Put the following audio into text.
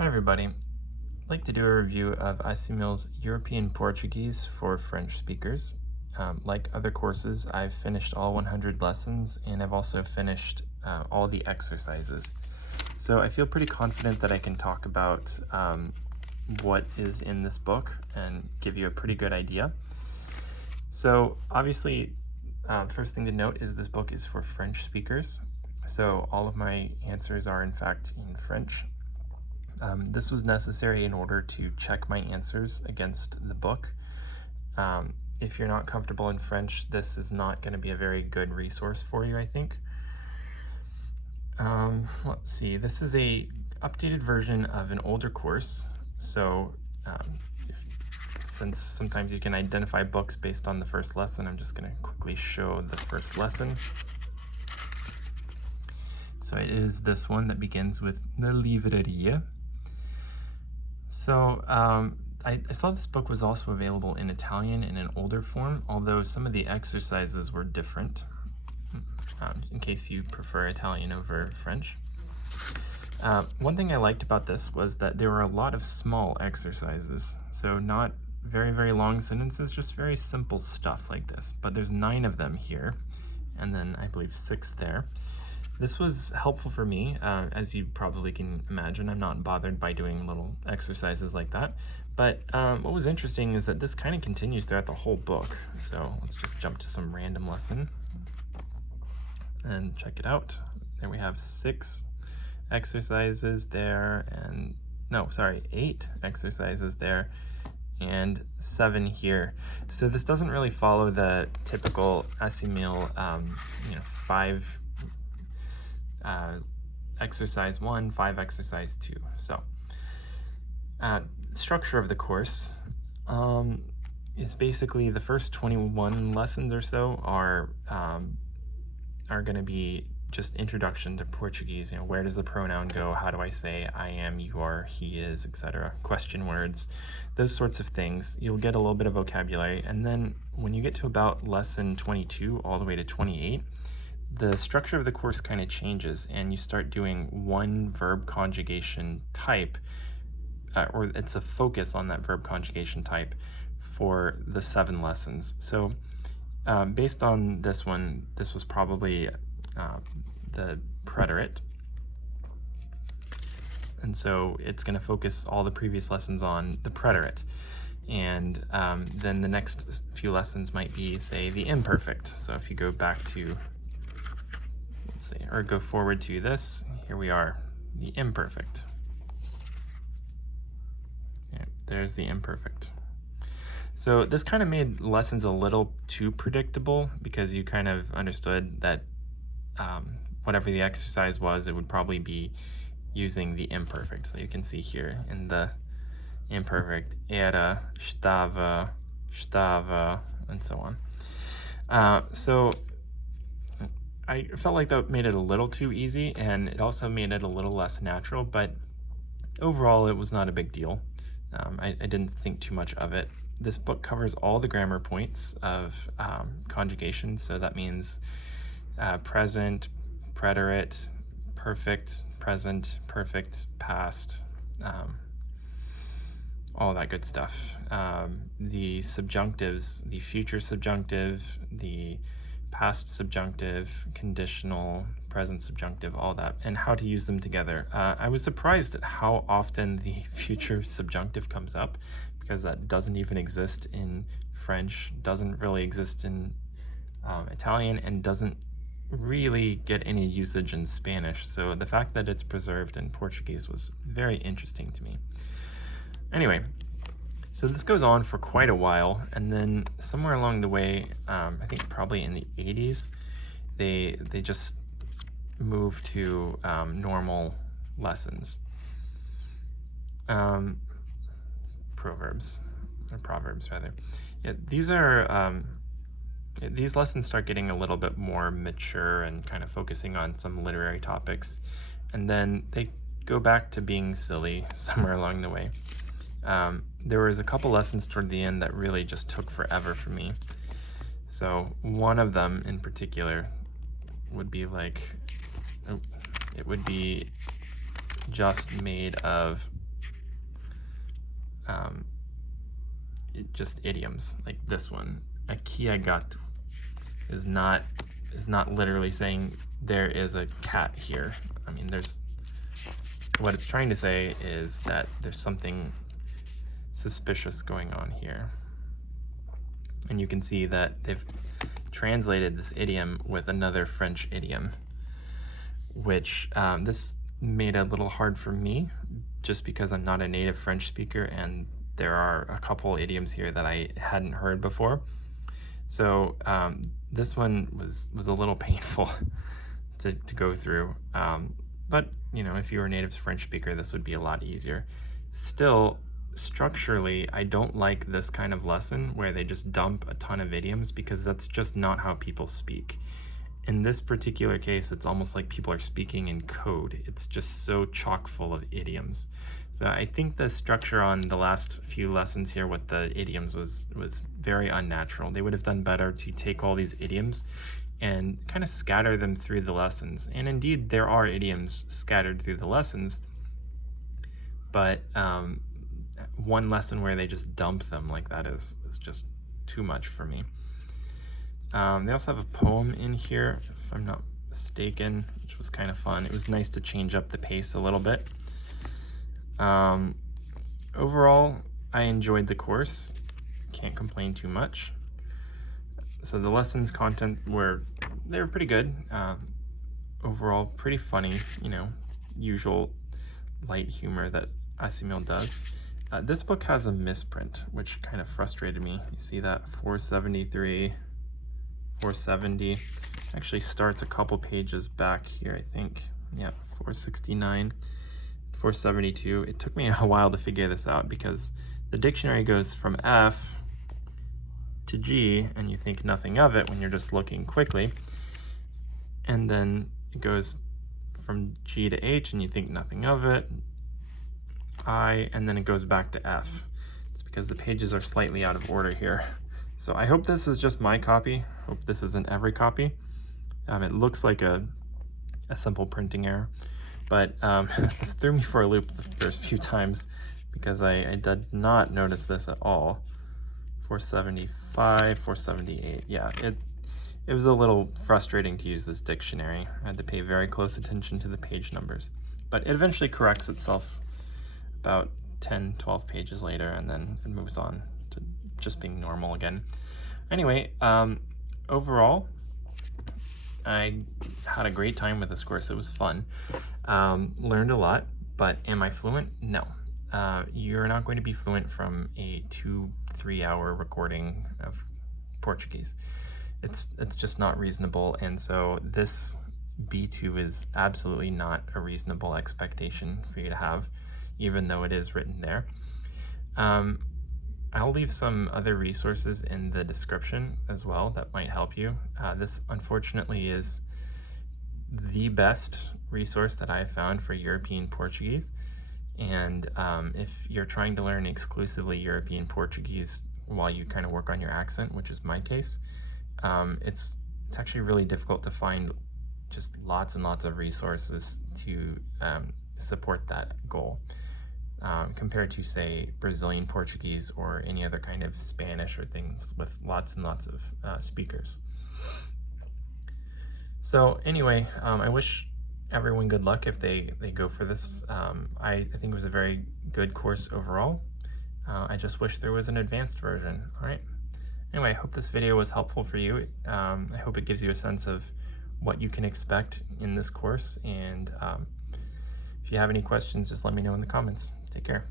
Hi everybody. I'd like to do a review of Assimil's European Portuguese for French speakers. Like other courses, I've finished all 100 lessons and I've also finished all the exercises. So I feel pretty confident that I can talk about what is in this book and give you a pretty good idea. So obviously, first thing to note is this book is for French speakers. So all of my answers are in fact in French. This was necessary in order to check my answers against the book. If you're not comfortable in French, this is not going to be a very good resource for you, I think. Let's see, this is a updated version of an older course. So since sometimes you can identify books based on the first lesson, I'm just going to quickly show the first lesson. So it is this one that begins with Na Livraria. So I saw this book was also available in Italian in an older form, although some of the exercises were different, in case you prefer Italian over French. One thing I liked about this was that there were a lot of small exercises, so not very, very long sentences, just very simple stuff like this. But there's 9 of them here, and then I believe 6 there. This was helpful for me. As you probably can imagine, I'm not bothered by doing little exercises like that. But what was interesting is that this kind of continues throughout the whole book. So let's just jump to some random lesson and check it out. There we have 6 exercises there, and no, sorry, 8 exercises there and 7 here. So this doesn't really follow the typical Assimil, 5 exercise 1, 5 exercise 2. So structure of the course is basically the first 21 lessons or so are going to be just introduction to Portuguese. Where does the pronoun go? How do I say I am, you are, he is, etc. Question words, those sorts of things. You'll get a little bit of vocabulary, and then when you get to about lesson 22 all the way to 28, the structure of the course kind of changes, and you start doing one verb conjugation type, or it's a focus on that verb conjugation type for the 7 lessons. So based on this one, this was probably the preterite, and so it's going to focus all the previous lessons on the preterite, and then the next few lessons might be, say, the imperfect. So if you go back to, or go forward to this, here we are, the imperfect. Yeah, there's the imperfect. So this kind of made lessons a little too predictable, because you kind of understood that whatever the exercise was, it would probably be using the imperfect. So you can see here in the imperfect, era, estava, and so on. So I felt like that made it a little too easy, and it also made it a little less natural, but overall it was not a big deal. I didn't think too much of it. This book covers all the grammar points of conjugation, so that means present, preterite, perfect, present, perfect, past, all that good stuff. The subjunctives, the future subjunctive, the past subjunctive, conditional, present subjunctive, all that, and how to use them together. I was surprised at how often the future subjunctive comes up, because that doesn't even exist in French, doesn't really exist in Italian, and doesn't really get any usage in Spanish. So the fact that it's preserved in Portuguese was very interesting to me. Anyway, so this goes on for quite a while, and then somewhere along the way, I think probably in the 80s, they just moved to normal lessons. Proverbs rather. Yeah, these lessons start getting a little bit more mature and kind of focusing on some literary topics, and then they go back to being silly somewhere along the way. There was a couple lessons toward the end that really just took forever for me. So one of them in particular would be like, it would be just made of just idioms, like this one. Aqui é gato is not literally saying there is a cat here. I mean, what it's trying to say is that there's something suspicious going on here. And you can see that they've translated this idiom with another French idiom, which this made it a little hard for me just because I'm not a native French speaker, and there are a couple idioms here that I hadn't heard before. So this one was a little painful to go through. But you know, if you were a native French speaker, this would be a lot easier. Still, structurally, I don't like this kind of lesson where they just dump a ton of idioms, because that's just not how people speak. In this particular case, it's almost like people are speaking in code. It's just so chock full of idioms. So I think the structure on the last few lessons here with the idioms was very unnatural. They would have done better to take all these idioms and kind of scatter them through the lessons. And indeed, there are idioms scattered through the lessons, but one lesson where they just dump them like that is just too much for me. They also have a poem in here, if I'm not mistaken, which was kind of fun. It was nice to change up the pace a little bit. Overall, I enjoyed the course. Can't complain too much. So the lessons content they were pretty good. Overall, pretty funny, you know, usual light humor that Assimil does. This book has a misprint, which kind of frustrated me. You see that 473, 470. Actually starts a couple pages back here, I think. Yeah, 469, 472. It took me a while to figure this out because the dictionary goes from F to G, and you think nothing of it when you're just looking quickly. And then it goes from G to H, and you think nothing of it. I, and then it goes back to F. It's because the pages are slightly out of order here. So I hope this is just my copy. Hope this isn't every copy. It looks like a simple printing error, but this threw me for a loop the first few times because I did not notice this at all. 475, 478. Yeah, it was a little frustrating to use this dictionary. I had to pay very close attention to the page numbers, but it eventually corrects itself about 10, 12 pages later, and then it moves on to just being normal again. Anyway, overall, I had a great time with this course. It was fun. Learned a lot, but am I fluent? No. You're not going to be fluent from a 2-3 hour recording of Portuguese. It's just not reasonable, and so this B2 is absolutely not a reasonable expectation for you to have, even though it is written there. I'll leave some other resources in the description as well that might help you. This unfortunately is the best resource that I've found for European Portuguese. And if you're trying to learn exclusively European Portuguese while you kind of work on your accent, which is my case, it's actually really difficult to find just lots and lots of resources to support that goal. Compared to, say, Brazilian Portuguese or any other kind of Spanish or things with lots and lots of speakers. So anyway, I wish everyone good luck if they go for this. I think it was a very good course overall. I just wish there was an advanced version. All right. Anyway, I hope this video was helpful for you. I hope it gives you a sense of what you can expect in this course. And if you have any questions, just let me know in the comments. Take care.